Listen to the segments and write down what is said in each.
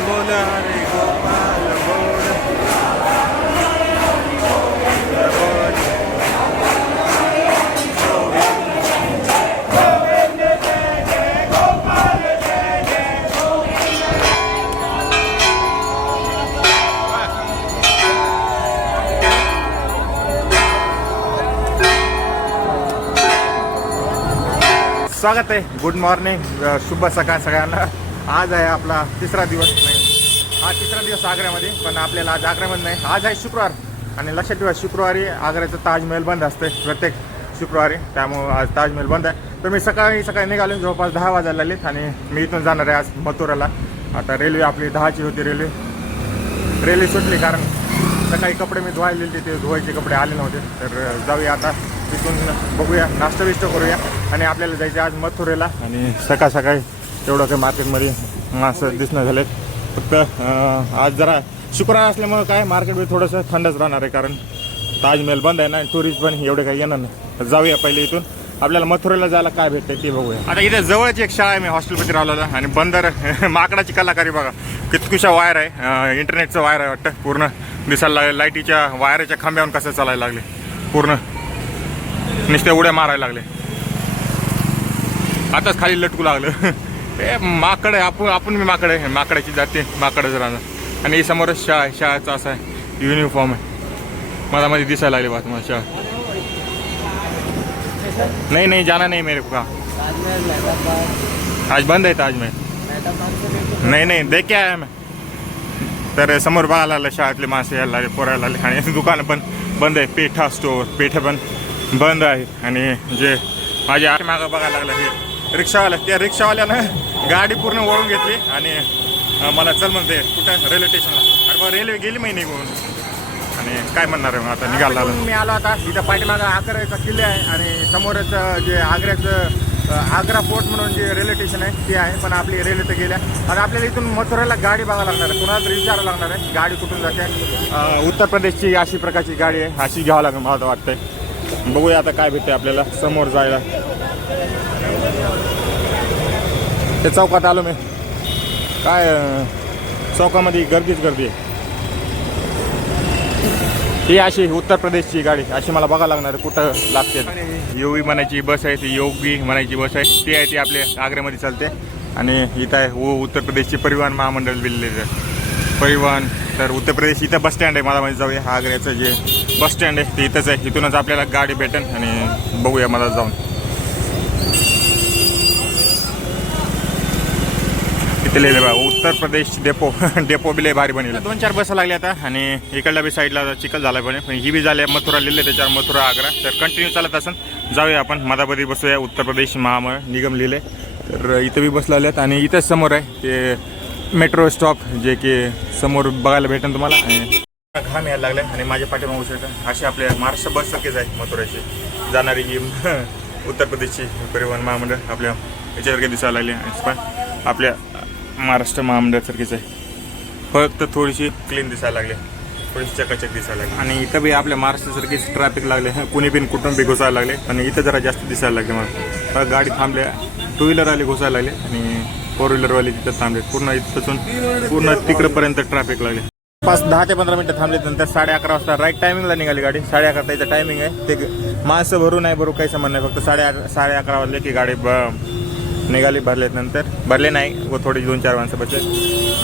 बोल हरे गोपाल बोल स्वागत आहे. Good morning. शुभ सकाळ सगळ्यांना. आज आहे आपला तिसरा दिवस नाही. हा तिसरा दिवस आग्र्यामध्ये पण आपल्याला आज आग्र्यामध्ये नाही. आज आहे शुक्रवार. आणि लक्षात ठेवा शुक्रवारी आग्र्याचं ताजमहल बंद असतं प्रत्येक शुक्रवारी. त्यामुळं आज ताजमहल बंद आहे. तर मी सकाळी सकाळी निघालो. जवळपास दहा वाजायला आलेत आणि मी इथून जाणार आहे आज मथुराला. आता रेल्वे आपली दहाची होती रेल्वे. रेल्वे सुटली कारण सकाळी कपडे मी धुवायला दिले ते धुवायचे कपडे आले नव्हते. तर जाऊया आता. तिथून बघूया. नाश्ता बिष्ट करूया. आणि आपल्याला जायचं आज मथुरेला. आणि सकाळ सकाळी तेवढं काही मार्केटमध्ये असं दिसणं झालेत. फक्त आज जरा शुक्रवार असल्यामुळं काय मार्केटमध्ये थोडंसं थंडच राहणार आहे कारण ताजमहल बंद आहे ना टुरिस्ट पण एवढे काही येणार नाही. तर जाऊया पहिले इथून. आपल्याला मथुरेला जायला काय भेटते ते बघूया. आता इथे जवळच एक शाळा आहे मी हॉस्टेलमध्ये राहिलेला आणि बंदर माकडाची कलाकारी बघा. कितकुशा वायर आहे. इंटरनेटचं वायर आहे वाटतं. पूर्ण दिसायला लागले. लाईटीच्या वायरच्या खांब्यावर कसं चालायला लागले. पूर्ण नुसत्या उड्या मारायला लागले. आताच खाली लटकू लागलं. ए माकड आहे आपण आपण मी माकड आहे. माकडाची जाते माकडच राहणार आणि समोरच शाळा आहे शाळेचा असा आहे. युनिफॉर्म आहे. मला मध्ये दिसायला लागले बात मला शाळा नहीं नहीं जाना नहीं मेरे को. कहा आज बंद आहे ताजमहल. नाही नाही देख आहे आया तर समोर बघायला लागलं शाळेतले मासे यायला लागले पोरायला लागले. आणि दुकानं पण बंद आहे. पेठा स्टोअर पेठे पण बंद आहे. आणि जे माझ्या आठ मागं बघायला लागलं हे रिक्षावाल्या त्या रिक्षावाल्यानं गाडी पूर्ण वळून घेतली आणि मला चल म्हणते कुठं रेल्वे स्टेशनला. अरे बा रेल्वे गेली माहिती निघून. आणि काय म्हणणार आहे मग आता? लागलो. मी आलो आता. इथं पाठीमागं आग्र्याचा किल्ले आहे आणि समोरच जे आग्र्याचं आग्रा फोर्ट म्हणून जे रेल्वे स्टेशन आहे ते आहे. पण आपली रेल्वे तर गेल्या. आणि आपल्याला इथून मथुराला गाडी बघायला लागणार आहे. कुणाला तरी विचारावं लागणार आहे. गाडी कुठून जाते? उत्तर प्रदेशची अशी प्रकारची गाडी आहे. अशी घ्यावं लागेल मला वाटतंय. बघूया आता काय भेटते आपल्याला समोर जायला. ते चौकात आलो मी. काय चौकामध्ये गर्दीच गर्दी. आहे ही अशी उत्तर प्रदेशची गाडी अशी मला बघायला लागणार कुठं लागते योगी म्हणायची बस आहे ती योगी म्हणायची बस आहे. ती आहे ती आपल्या आग्र्यामध्ये चालते. आणि इथं आहे व उत्तर प्रदेशची परिवहन महामंडळ दिलेलं परिवहन तर उत्तर प्रदेश इथं बस स्टँड आहे मला माहिती जाऊया. आग्र्याचं जे बस स्टँड आहे ते इथंच आहे. इथूनच आपल्याला गाडी भेटेल आणि बघूया मला जाऊन. किती लिहिले बा उत्तर प्रदेश डेपो डेपो बी लय भारी बनेल दोन चार बस लागल्या आता आणि इकडल्या बी साईडला चिखल झाला पण पण ही बी झाली आहे मथुरा लिहिले त्याच्यावर मथुरा आग्रा. तर कंटिन्यू चालत असन. जाऊया आपण मधामध्ये बसूया उत्तर प्रदेश महामळ निगम लिहिले. तर इथं बी बस लागल्यात आणि इथंच समोर आहे ते मेट्रो स्टॉप जे की समोर बघायला भेटेल तुम्हाला. आणि घाम यायला लागला आणि माझ्या पाठीमागू उशिरा अशी आपल्या महाराष्ट्र बस सारखीच आहे मथुराची. जाणारी ही उत्तर प्रदेशची परिवहन महामंडळ आपल्या याच्यावर काही दिसायला लागले. आणि पण आपल्या महाराष्ट्र महामंडळासारखीच आहे. फक्त थोडीशी क्लीन दिसायला लागली. थोडीशी चकाचक दिसायला लागली. आणि इथं बी आपल्या महाराष्ट्रासारखीच ट्रॅफिक लागले. कुणी बिन कुठून बी घुसायला लागले. आणि इथं जरा जास्त दिसायला लागले मला. गाडी थांबल्या टू व्हीलरवाले घुसायला लागले. आणि फोर व्हीलरवाले तिथं थांबले. पूर्ण इथपासून पूर्ण तिकडंपर्यंत ट्रॅफिक लागले. पाच दहा ते पंधरा मिनटं थांबले. नंतर साडे अकरा वाजता राईट टायमिंगला निघाली गाडी. साडे अकरा त्याचं टायमिंग आहे. ते माणसं भरू नाही भरू काही समज नाही. फक्त साडे अकरा साडे अकरा वाजले की गाडी ब निघाली भरलेत नंतर. भरले नाही व थोडी दोन चार माणसं बसले.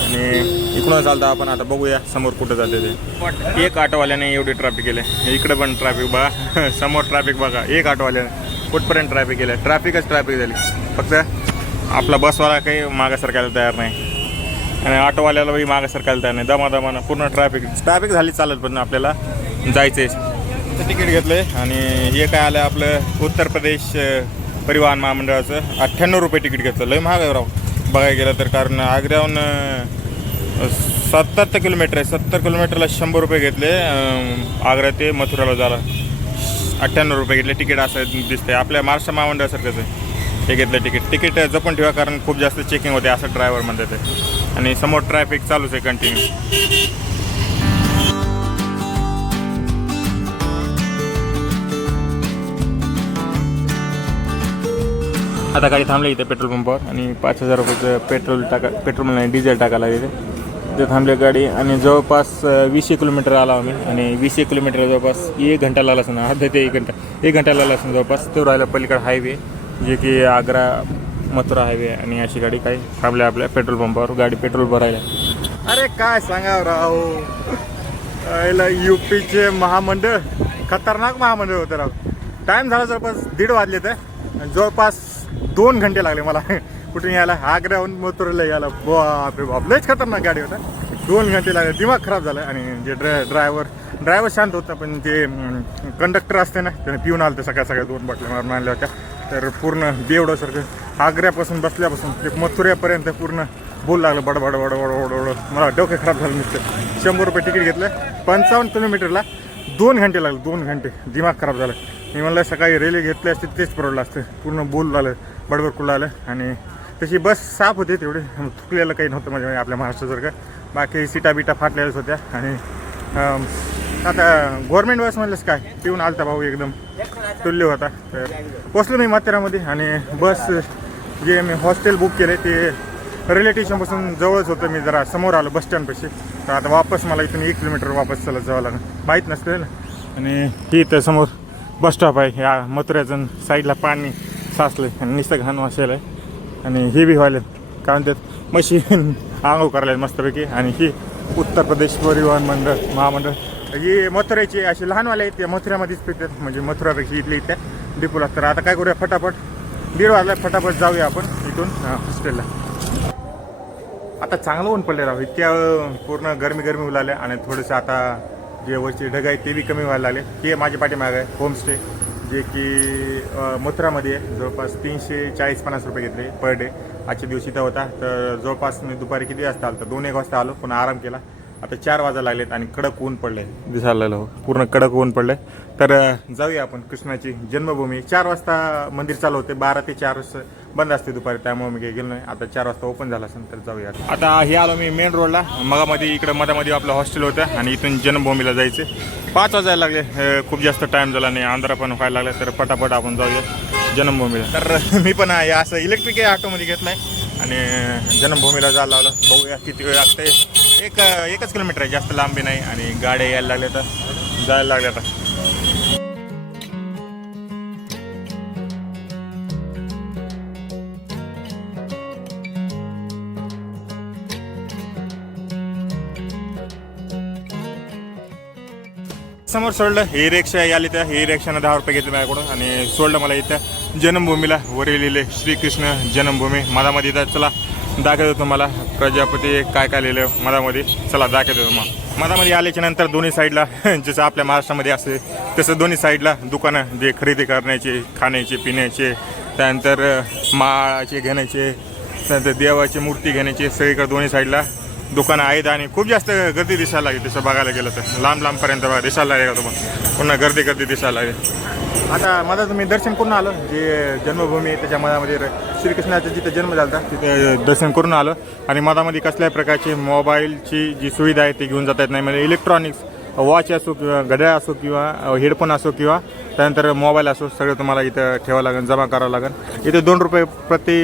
आणि इकडून चालतं आपण आता बघूया समोर कुठं जाते ते. एक ऑटोवाल्याने एवढी ट्रॅफिक केले. इकडे पण ट्रॅफिक बघा. समोर ट्रॅफिक बघा. एक ऑटोवाल्याने. कुठपर्यंत ट्रॅफिक केलं? ट्रॅफिकच ट्रॅफिक झाली. फक्त आपला बसवाला काही मागं सरकायला तयार नाही. आणि ऑटोवाल्याला बी मागं सरकायला तयार नाही. दमादमानं पूर्ण ट्रॅफिक ट्रॅफिक झाली चालत पण आपल्याला जायचं आहे तिकीट घेतलं आणि हे काय आलं आपलं? उत्तर प्रदेश परिवहन महामंडळाचं अठ्ठ्याण्णव रुपये तिकीट घेतलं. लय महाग आहे राव. बघायला गेलं तर कारण आग्र्याहून सत्त्याहत्तर सत्तर किलोमीटर आहे. सत्तर किलोमीटरला शंभर रुपये घेतले आग्रा ते मथुराला जायला अठ्ठ्याण्णव रुपये घेतले. तिकीट असं दिसतंय. आपल्या महाराष्ट्र महामंडळासारखंच आहे. हे घेतलं तिकीट. तिकीट जपून ठेवा कारण खूप जास्त चेकिंग होते. असं ड्रायव्हर म्हणतात ते. आणि समोर ट्रॅफिक चालूच आहे कंटिन्यू आता गाडी थांबली इथे पेट्रोल पंपावर आणि पाच हजार रुपयाचं पेट्रोल टाका पेट्रोल नाही डिझेल टाकायला इथे. तिथे थांबले गाडी आणि जवळपास वीसशे किलोमीटर आला आम्ही. आणि वीसशे किलोमीटर जवळपास एक घंटा लागला असं अर्धा ते एक घंटा एक घंटा लागला असं जवळपास. तो राहिला पलीकडे हायवे जे की आग्रा मथुरा हायवे आणि अशी गाडी काही थांबल्या आपल्या पेट्रोल पंपावर. गाडी पेट्रोल भरायला अरे काय सांगा राव? युपीचे महामंडळ खतरनाक महामंडळ होतं राव. टाईम झाला जवळपास दीड वाजले तर. जवळपास दोन घंटे लागले मला. कुठून यायला? आग्र्याहून मथुरेला यायला. बापरे बाप. लयच खतरनाक गाडी होता. दोन घंटे लागले. दिमाग खराब झाला. आणि जे ड्राय ड्रायव्हर ड्रायव्हर शांत होता पण ते कंडक्टर असते ना त्याने पिऊन आलं सकाळ सकाळ दोन बाटल्या मारून आणल्या होत्या. तर पूर्ण बेवडासारखं आग्र्यापासून बसल्यापासून ते मथुऱ्यापर्यंत पूर्ण बोल लागलं. बडबड बडबड बडबड. मला डोके खराब झालं नुसतं. शंभर रुपये तिकीट घेतलं. पंचावन्न किलोमीटरला दोन घंटे लागले. दोन घंटे. दिमाग खराब झालं. मी म्हणलं सकाळी रेल्वे घेतली असते तेच परवडलं असतं. पूर्ण बोल आलं बडबड कुल आलं. आणि तशी बस साफ होते तेवढे. थुकलेलं काही नव्हतं म्हणजे आपल्या महाराष्ट्रासारखं. बाकी सीटा बिटा फाटलेल्याच होत्या. आणि आता गव्हर्मेंट बस म्हणलंच काय? पिऊन आलता भाऊ एकदम. तुल्य होता. तर पोचलो मी माथेरामध्ये आणि बस जे मी हॉस्टेल बुक केले ते रेल्वे स्टेशनपासून जवळच होतं. मी जरा समोर आलो बस स्टँडपाशी तर आता वापस मला इथून एक किलोमीटर वापस चालत जावं लागलं. माहीत नसतं ना. आणि ही तर समोर बस स्टॉप आहे. या मथुऱ्याचं साईडला पाणी साचलं आणि निसर्ग घाण वाचायला आहे. आणि हे बी व्हायला कारण त्यात मशीन आंघोळ करायला आहेत मस्तपैकी. आणि ही उत्तर प्रदेश परिवहन मंडळ महामंडळ. ही मथुऱ्याची अशी लहानवाले आहेत. त्या मथुऱ्यामध्येच पिकतात म्हणजे मथुरापेक्षा इथली इथे डिपोला तर आता काय करूया? फटाफट. दीड वाजला फटाफट जाऊया आपण इथून हॉस्टेलला आता चांगलं ऊन पडलेलं राव. इतक्या पूर्ण गरमी गरमी उलाले आणि थोडंसं आता जे वरचे ढग आहे ते बी कमी व्हायला लागले. हे माझ्या पाठीमाग आहे होमस्टे जे की मथुरामध्ये आहे. जवळपास तीनशे चाळीस पन्नास रुपये घेतले पर डे आजच्या दिवशी तर होता. तर जवळपास मी दुपारी किती वाजता आलो? तर दोन एक वाजता आलो. पण आराम केला. आता चार वाजा लागलेत आणि कडक ऊन पडले दिसायला हो. पूर्ण कडक ऊन पडले तर जाऊया आपण. कृष्णाची जन्मभूमी. चार वाजता मंदिर चालू होते. बारा ते चार वाजता. बंद असते दुपारी त्यामुळे मी काही गेलो नाही. आता चार वाजता ओपन झाला असेल तर जाऊया. आता हे आलो मी मेन रोडला मगामध्ये इकडं मधामध्ये आपलं हॉस्टेल होतं आणि इथून जन्मभूमीला जायचे. पाच वाजायला लागले. खूप जास्त टाईम झाला नाही. आंध्रा पण व्हायला लागला तर पटापट आपण जाऊया जन्मभूमीला. तर मी पण आहे असं इलेक्ट्रिक ऑटोमध्ये घेतलाय. आणि जन्मभूमीला जायला लावलं. बघूया किती वेळ लागते एक एकच किलोमीटर आहे जास्त लांबी नाही आणि गाड्या यायला लागल्या तर जायला लागल्या आता. समोर सोडलं ही रिक्षा आली तर ही रिक्षानं दहा रुपये घेतले माझ्याकडून आणि सोडलं मला इथं. जन्मभूमीला वरील लिहिले श्रीकृष्ण जन्मभूमी मधामध्ये इथं. चला दाखवतो तुम्हाला. प्रजापती काय काय लिहिलं मधामध्ये. चला दाखवतो मग मधामध्ये आल्याच्यानंतर दोन्ही साईडला जसं आपल्या महाराष्ट्रामध्ये असते तसं दोन्ही साईडला दुकानं जे खरेदी करण्याचे खाण्याचे पिण्याचे त्यानंतर माळाचे घेण्याचे त्यानंतर देवाची मूर्ती घेण्याचे सगळीकडे दोन्ही साईडला. दुकानं आहेत आणि खूप जास्त गर्दी दिसायला लागली तसं बघायला गेलं तर. लांब लांबपर्यंत बघा दिसायला लागेल तुम्हाला. पुन्हा गर्दी गर्दी दिसायला लागेल. आता माझा तुम्ही दर्शन करून आलो जे जन्मभूमी आहे त्याच्या मधामध्ये श्रीकृष्णाचा जिथे जन्म झाला होता तिथे दर्शन करून आलो. आणि मधामध्ये कसल्याही प्रकारची मोबाईलची जी सुविधा आहे ती घेऊन जाता येत नाही. म्हणजे इलेक्ट्रॉनिक्स वॉच असो किंवा घड्याळ असो किंवा हेडफोन असो किंवा त्यानंतर मोबाईल असो सगळं तुम्हाला इथं ठेवावं लागेल जमा करावं लागेल. इथे दोन रुपये प्रति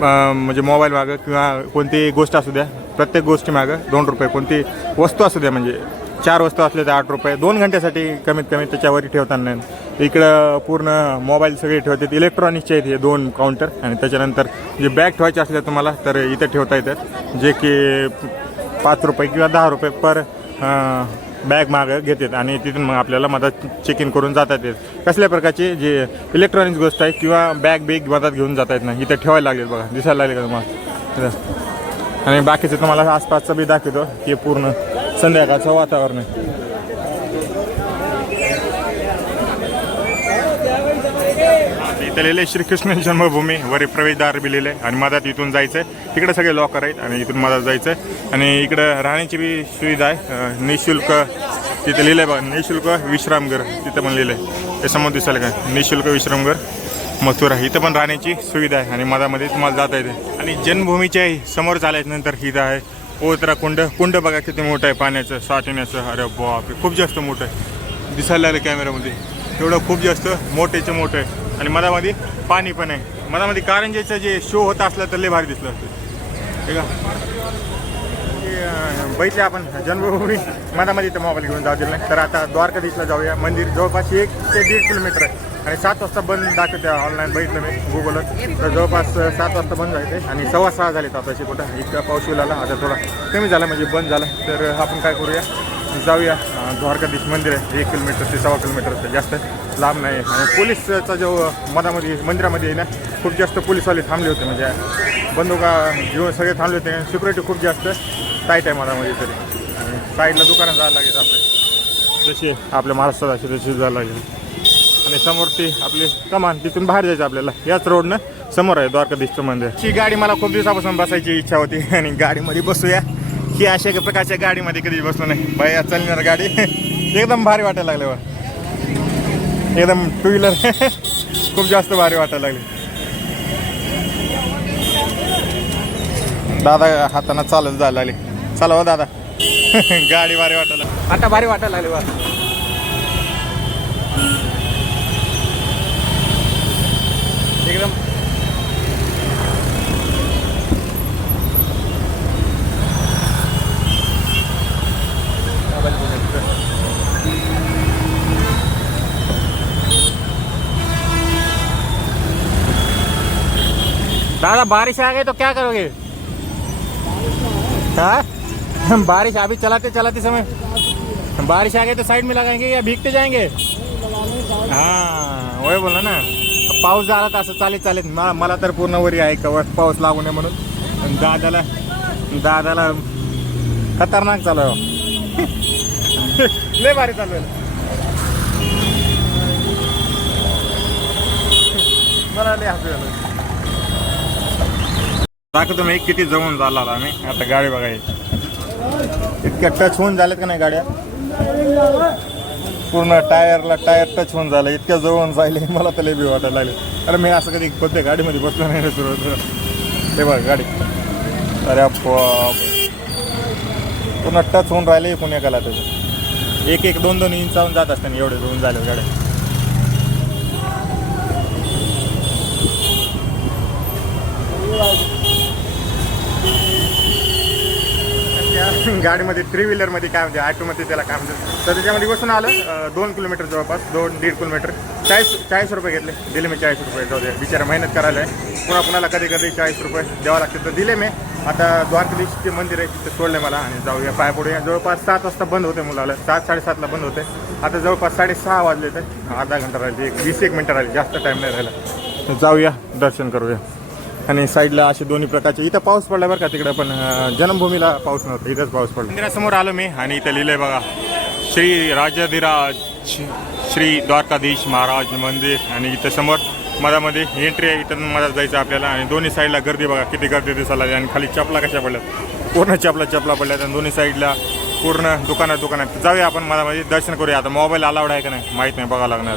म्हणजे मोबाईल मागं किंवा कोणतीही गोष्ट असू द्या प्रत्येक गोष्टी मागं दोन रुपये. कोणती वस्तू असू द्या म्हणजे चार वस्तू असले तर आठ रुपये. दोन घंट्यासाठी कमीत कमी त्याच्यावरही ठेवता नाही. इकडं पूर्ण मोबाईल सगळे ठेवतात. इलेक्ट्रॉनिकचे आहेत हे दोन काउंटर आणि त्याच्यानंतर जे बॅग ठेवायचे असले तुम्हाला तर इथं ठेवता येतात. जे की पाच रुपये किंवा दहा रुपये पर बॅग मागं घेतात आणि तिथून मग आपल्याला मदत चेक इन करून जातात येत. कसल्या प्रकारचे जे इलेक्ट्रॉनिक्स गोष्ट आहे किंवा बॅग बेग मदत घेऊन जाता येत नाही. इथं ठेवायला लागेल बघा. दिसायला लागेल का तुम्हाला? आणि बाकीचं तुम्हाला आसपासचं बी दाखवतो की पूर्ण संध्याकाळचं वातावरण आहे. इथं लिहिले श्रीकृष्ण जन्मभूमी वरी प्रवेशद्वार बी लिहिले आणि मधात इथून जायचं आहे तिकडे सगळे लॉकर आहेत आणि इथून मधात जायचं आहे आणि इकडं राहण्याची बी सुविधा आहे. निशुल्क तिथे लिहिलं आहे बघा निशुल्क विश्रामघर तिथं पण लिहिलं आहे ते समोर दिसायला काय? निशुल्क विश्रामघर. मथुरा. इथं पण राहण्याची सुविधा आहे आणि मधामध्ये तुम्हाला जाता येते. आणि जन्मभूमीच्या समोर चालायचं नंतर इथं आहे ओतरा कुंड. कुंड बघा किती मोठं आहे पाण्याचं साठवण्याचं अरे बाप खूप जास्त मोठं आहे. दिसायला लागलं कॅमेऱ्यामध्ये एवढं खूप जास्त मोठेचं मोठं आहे. आणि मधामध्ये पाणी पण आहे. मधामध्ये कारंजेचं जे शो होत असला तर लय भारी दिसलं असतं. ठीक आहे की आपण. जन्मभूमी. मधामध्ये इथं मोबाईल घेऊन जाऊ दिला नाही. तर आता द्वारकाधीशला जाऊया. मंदिर जवळपास एक ते दीड किलोमीटर आहे. आणि सात वाजता बंद दाखवते ऑनलाईन बघितलं मी गुगलवर तर जवळपास सात वाजता बंद जायचे आणि सव्वा सहा झाले आताशी कुठं. इतका पाऊस येऊ लागला. आता थोडा कमी झाला म्हणजे बंद झाला. तर आपण काय करूया? जाऊया द्वारकाधीश मंदिर आहे. एक किलोमीटर ते सव्वा किलोमीटर जास्त लांब नाही. आणि पोलीसचा जो मधामध्ये मंदिरामध्ये आहे ना खूप जास्त पोलीसवाले थांबले होते. म्हणजे बंदुका घेऊन सगळे थांबले होते. सिक्युरिटी खूप जास्त टाईट आहे मधामध्ये तरी. आणि साईडला दुकानात जायला लागेल आपले जसे आपल्या महाराष्ट्रात असे तसे जायला लागेल. आणि समोर ती आपली कमान तिथून बाहेर जायचं आपल्याला. याच रोडनं समोर आहे द्वारकाधीशचं मंदिर. ही गाडी मला खूप दिवसापासून बसायची इच्छा होती आणि गाडीमध्ये बसूया. ही अशा प्रकारच्या गाडीमध्ये कधी बसलो नाही. बाया चालणार गाडी एकदम भारी वाटायला लागले बा एकदम टू व्हीलर खूप जास्त भारी वाटायला लागली. दादा हाताना चालत जायला लागले. चला हो दादा. गाडी भारी वाटायला आता भारी वाटायला लागली बा दादा बारिश आ गई तो क्या करोगे? हाँ? बारिश अभी चलाते चलाते समय। बारिश आ गई तो साइड में लगाएंगे या भीगते जाएंगे? हां वय बोला ना। पाऊस झाला तर असं चालेल चालेल मा- मला तर पूर्ण वरी आहे कवर पाऊस लागू नये म्हणून. दादाला दादाला खतरनाक चालू आहे. लय भारी चालू आहे. मला लय हसू दाखवतो मी किती जवळ झाला आम्ही? आता गाडी बघायची. इतक्या टच होऊन झाल्यात का नाही गाड्या? पूर्ण टायरला टायर टच होऊन झालं. इतक्या जवळून जायले मला तर लय बी वाटायला लागले. अरे मी असं कधी कोणत्या गाडीमध्ये बसलो नाही रे सुरुवात ते बघ गाडी. अरे बाप. पूर्ण टच होऊन राहिले पुण्याकाला त्याचं एक एक दोन दोन इंचावून जात असताना एवढे होऊन झाले गाड्या. गाडीमध्ये थ्री व्हीलरमध्ये काय म्हणजे ॲटोमध्ये त्याला काय म्हणतात तर त्याच्यामध्ये बसून आलं दोन किलोमीटर जवळपास दोन दीड किलोमीटर चाळीस चाळीस रुपये घेतले. दिले मी चाळीस रुपये. जाऊ दे बिचारा मेहनत करायला आहे. पुन्हा कुणाला कधी कधी चाळीस रुपये द्यावं लागते तर दिले मी. आता द्वारकाधीशचे मंदिर आहे तिथे सोडले मला आणि जाऊया पाय पुढे. जवळपास सात वाजता बंद होते मुलाला. सात साडेसातला बंद होते. आता जवळपास साडेसहा वाजले तर अर्धा घंटा राहिले. एक वीस एक मिनटं राहिले. जास्त टाईम नाही राहिला. जाऊया दर्शन करूया. आणि साईडला असे दोन्ही प्रकारचे इथं पाऊस पडला बरं का तिकडं पण जन्मभूमीला पाऊस नव्हता इथंच पाऊस पडला. मंदिरासमोर आलो मी आणि इथं लिहिलंय बघा श्री राजाधिराज श्री द्वारकाधीश महाराज मंदिर आणि इथं समोर मधामध्ये एंट्री आहे इथं मधात जायचं आपल्याला आणि दोन्ही साईडला गर्दी बघा किती गर्दी दिसायला लागली आणि खाली चपला कशा पडल्यात? पूर्ण चपला चपला पडल्यात आणि दोन्ही साईडला पूर्ण दुकानात दुकानात. जाऊया आपण मधामध्ये दर्शन करूया. आता मोबाईल अलाउड आहे का नाही? माहीत नाही बघावं लागणार.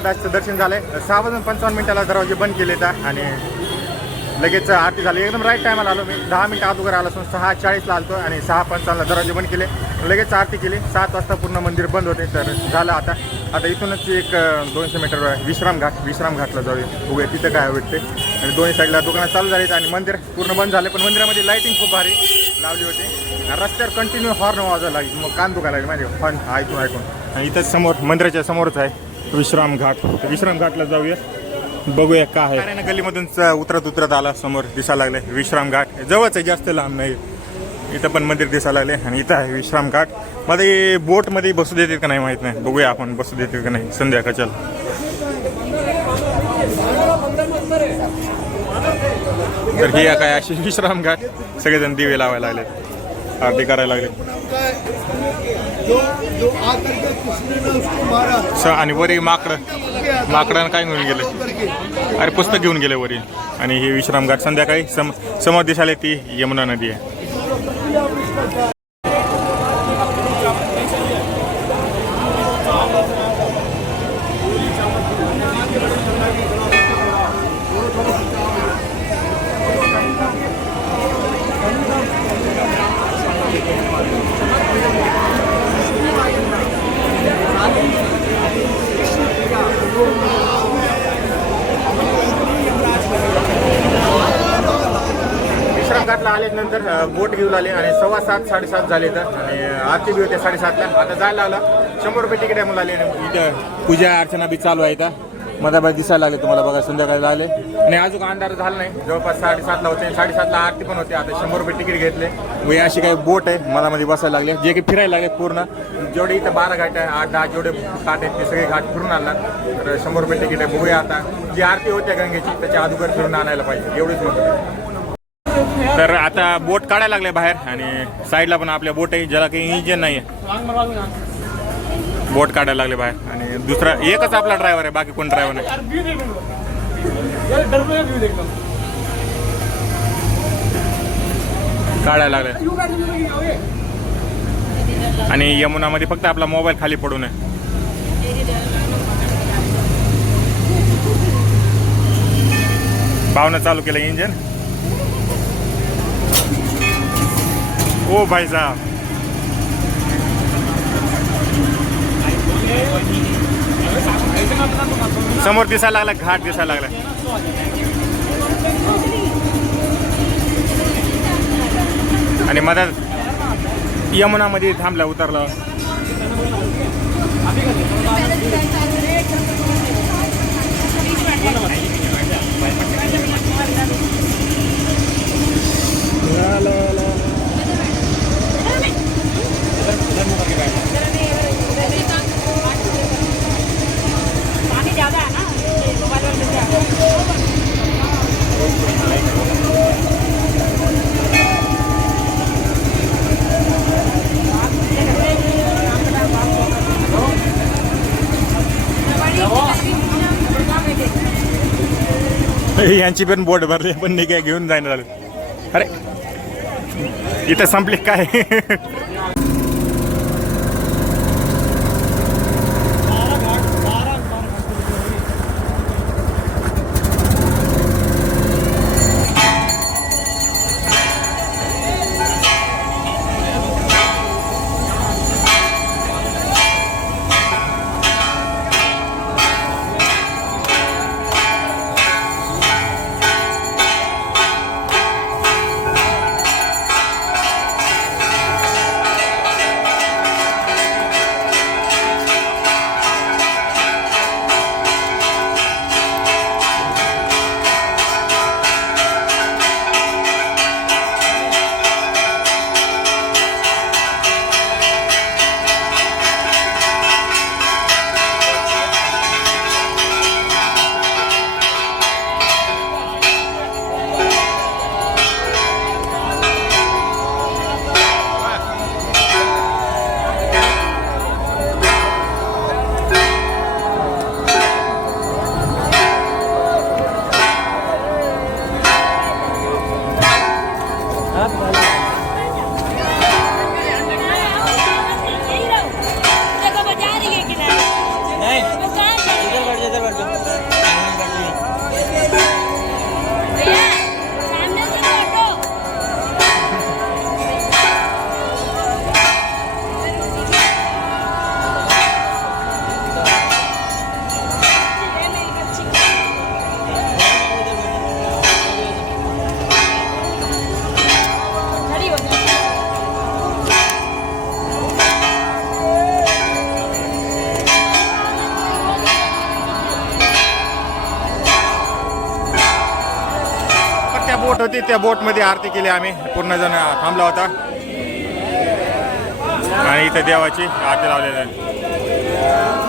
द्वारकादासचं दर्शन झालंय. सहा वाजून पंचावन्न मिनिटाला दरवाजे बंद केले तर आणि लगेच आरती झाली. एकदम राईट टायमाला आलो मी. दहा मिनिटं अगोदर आलो असून सहा चाळीसला आलतो आणि सहा पंचावन्नला दरवाजे बंद केले. लगेच आरती केली. सात वाजता पूर्ण मंदिर बंद होते. तर झालं आता. आता इथूनच एक दोनशे मीटर विश्रामघाट विश्रामघाटला विश्राम घाटला जाऊया. बघूया तिथं काय भेटते आणि दोन्ही साईडला दुकानं चालू झाली आणि मंदिर पूर्ण बंद झाले. पण मंदिरामध्ये लाईटिंग खूप भारी लावली होती. रस्त्यावर कंटिन्यू हॉर्न वाजायला लागली. मग कान दुखायला लागले. माहिती हॉर्न ऐकून ऐकून. आणि इथंच समोर मंदिराच्या समोरच आहे. विश्राम घाट विश्राम घाटला जाऊया. बघूया काय आहे. गल्लीमधून च- उतरत उतरत आला समोर दिसायला लागले. विश्राम घाट जवळच आहे जास्त लांब नाही. इथं पण मंदिर दिसायला लागले. आणि इथं आहे विश्राम घाटमध्ये बोटमध्ये बसू देते का नाही माहीत नाही. बघूया आपण बसू देते का नाही. संध्याकाळच्या तर ही काय अशी विश्राम घाट सगळेजण दिवे लावायला लागले आरती करायला लागले. सर स आणि वरी माकडं. माकडानं काय घेऊन गेले? अरे पुस्तक घेऊन गेले वरी. आणि ही विश्राम घाट संध्याकाळी सम समोर दिसाले ती यमुना नदी आहे विश्राम तर बोट घेऊन आले आणि सव्वा सात साडेसात झाले तर. आणि आरती बी होते साडेसातला. आता जायला आला. शंभर रुपये तिकीट आहे मला आले इथं पूजा अर्चना बी चालू आहे इथं. मधाबाई दिसायला लागले तुम्हाला बघा संध्याकाळी आले. आणि अजून अंधार झाला नाही. जवळपास साडेसातला होते. साडेसातला आरती पण होते. आता शंभर रुपये तिकीट घेतले. व अशी काही बोट आहे. मधामध्ये बसायला लागले. जे की फिरायला लागले पूर्ण. जेवढे इथं बारा घाट आहे आठ दहा जेवढे घाट आहेत ते सगळे घाट फिरून आणणार तर शंभर रुपये तिकीट आहे. बघूया आता. जी आरती होते गंगेची त्याच्या अगोदर फिरून आणायला पाहिजे. एवढीच म्हणतो. तर आता बोट काढायला लागले बाहेर आणि साईडला पण आपल्या बोट आहे ज्याला काही इंजिन नाही आहे बोट काढायला लागले बाहेर. आणि दुसरा एकच आपला ड्रायव्हर आहे बाकी कोण ड्रायव्हर नाही. काढायला लागले. यू आणि यमुनामध्ये फक्त आपला मोबाईल खाली पडू नये. भावना चालू केलं इंजन ओ भाई साहब। समोर दिसायला लागला घाट दिसायला लागला. आणि मधात यमुनामध्ये थांबला उतरला. पानी ज्यादा है ना मोबाइल यांची पण बोट भरली पण नाही काय घेऊन जायला झाले अरे इथं संपली काय? त्या बोटमध्ये आरती केली आम्ही. पूर्ण जण थांबला होता. आणि इथं देवाची आरती लावलेली आहे.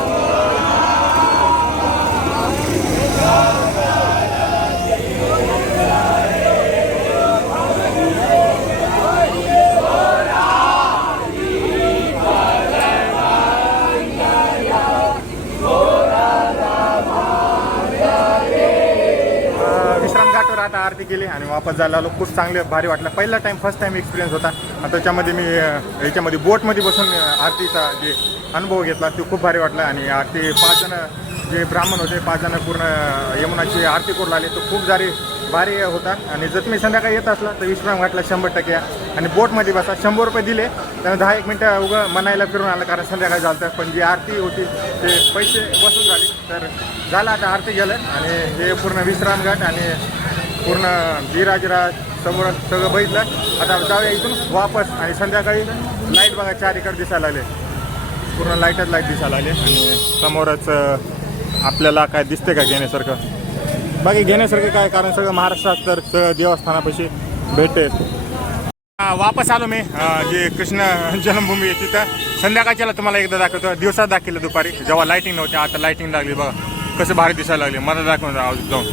केली आणि वापस जायला आलो. खूप चांगले भारी वाटलं. पहिला टाइम फर्स्ट टाइम एक्सपिरियन्स होता. आणि त्याच्यामध्ये मी याच्यामध्ये बोटमध्ये बसून आरतीचा जे अनुभव घेतला तो खूप भारी वाटला. आणि आरती पाच जण जे ब्राह्मण होते पाच जण पूर्ण यमुनाची आरती करून आली तो खूप जारी भारी होता. आणि जर तुम्ही संध्याकाळी येत असला तर विश्राम घाटला शंभर टक्के. आणि बोटमध्ये बसा शंभर रुपये दिले. तर दहा एक मिनटं उगं मनायला फिरून आलं कारण संध्याकाळी झालं तर पण जी आरती होती ते पैसे वसूल झाले. तर झालं आता आरती गेलं. आणि हे पूर्ण विश्राम घाट आणि पूर्ण धीराजराज समोर सगळं बघितलं. आता जाऊया इथून वापस आणि संध्याकाळी लाइट बघा चार इकडे दिसायला लागले. पूर्ण लाईटच लाइट दिसायला लागले. आणि समोरच आपल्याला काय दिसते का घेण्यासारखं? बाकी घेण्यासारखं काय? कारण सगळं महाराष्ट्रात तर सगळं देवस्थानापाशी भेटते वापस आलो मी जे कृष्ण जन्मभूमी आहे तिथं. संध्याकाळच्याला तुम्हाला एकदा दाखवतो. दिवसात दाखवलं दुपारी. जेव्हा लाईटिंग नव्हती आता लाईटिंग लागली बघा. कसं भारी दिसायला लागले. मला दाखवून जा- जाऊन.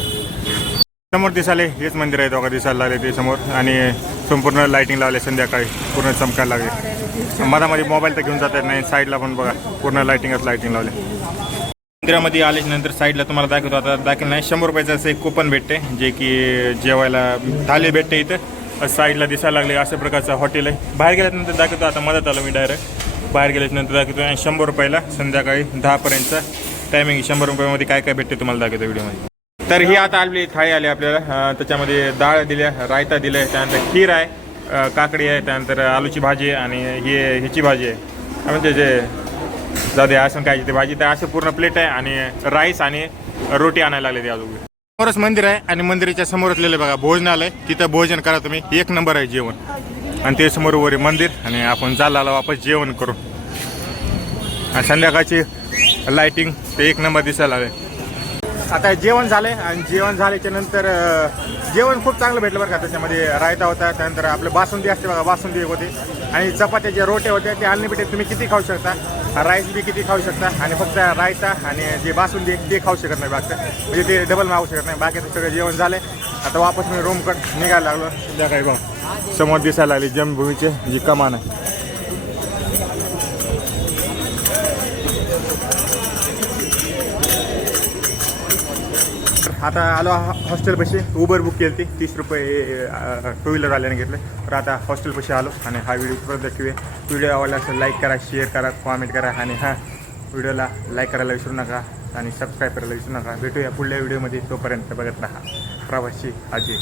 समोर दिसाले हेच मंदिर आहे दोघा दिसायला लागले ते समोर. आणि संपूर्ण लाईटिंग लावले संध्याकाळी पूर्ण चमकायला लागले. मधामध्ये मोबाईल तर घेऊन जात येत नाही साईडला पण बघा पूर्ण लाईटिंगच लाईटिंग लावले. मंदिरामध्ये आल्याच्यानंतर साईडला तुम्हाला दाखवतो आता दाखल नाही शंभर रुपयाचं असं एक कुपन भेटते जे की जेवायला थाली भेटते इथं. साईडला दिसायला लागले अशा प्रकारचं हॉटेल आहे. बाहेर गेल्यानंतर दाखवतो आता मदत आलो मी डायरेक्ट बाहेर गेल्याच्यानंतर दाखवतो आणि शंभर रुपयाला संध्याकाळी दहापर्यंतचा टायमिंग शंभर रुपयामध्ये काय काय भेटते तुम्हाला दाखवतो व्हिडिओमध्ये तर ही आता आलेली थाळी आली आपल्याला. त्याच्यामध्ये डाळ दिल्या रायता दिलाय त्यानंतर खीर आहे काकडी आहे त्यानंतर आलूची भाजी आहे आणि ही ह्याची भाजी आहे. म्हणजे जे जाऊ दे असं काय ते भाजी तर असे पूर्ण प्लेट आहे आणि राईस आणि रोटी आणायला लागले ते अजून. समोरच मंदिर आहे आणि मंदिराच्या समोरच लिहिलं बघा भोजनालय तिथं भोजन करा तुम्ही. एक नंबर आहे जेवण. आणि ते समोर वर मंदिर आणि आपण चालला वापस जेवण करू आणि संध्याकाळची लाईटिंग ते एक नंबर दिसायला लागले आता जेवण झालंय आणि जेवण झाल्याच्यानंतर जेवण खूप चांगलं भेटलं बरं का त्याच्यामध्ये. रायता होता त्यानंतर आपलं बासुंदी असते बघा बासुंदी एक होती. आणि चपात्या ज्या रोट्या होत्या ते अनलिमिटेड तुम्ही किती खाऊ शकता? राईस बी किती खाऊ शकता? आणि फक्त रायता आणि जे बासुंदी ते खाऊ शकत नाही बाकी. म्हणजे ते डबल मागू शकत नाही. बाकी सगळं जेवण झालंय. आता वापस मी रूमकडे निघायला लागलो. संध्याकाळी बघ. समोर दिसायला लागली जन्मभूमीचे जी कमान आहे. आता आलो हॉस्टेलपाशी उबर बुक केली ती तीस रुपये टू व्हीलर आल्याने घेतले. तर आता हॉस्टेलपाशी आलो आणि हा व्हिडिओ परत व्हिडिओ आवडला असेल लाईक करा शेअर करा कॉमेंट करा आणि हा व्हिडिओला लाईक करायला विसरू नका आणि सबस्क्राईब करायला विसरू नका. भेटूया पुढल्या व्हिडिओमध्ये तोपर्यंत बघत राहा. प्रवासी अजय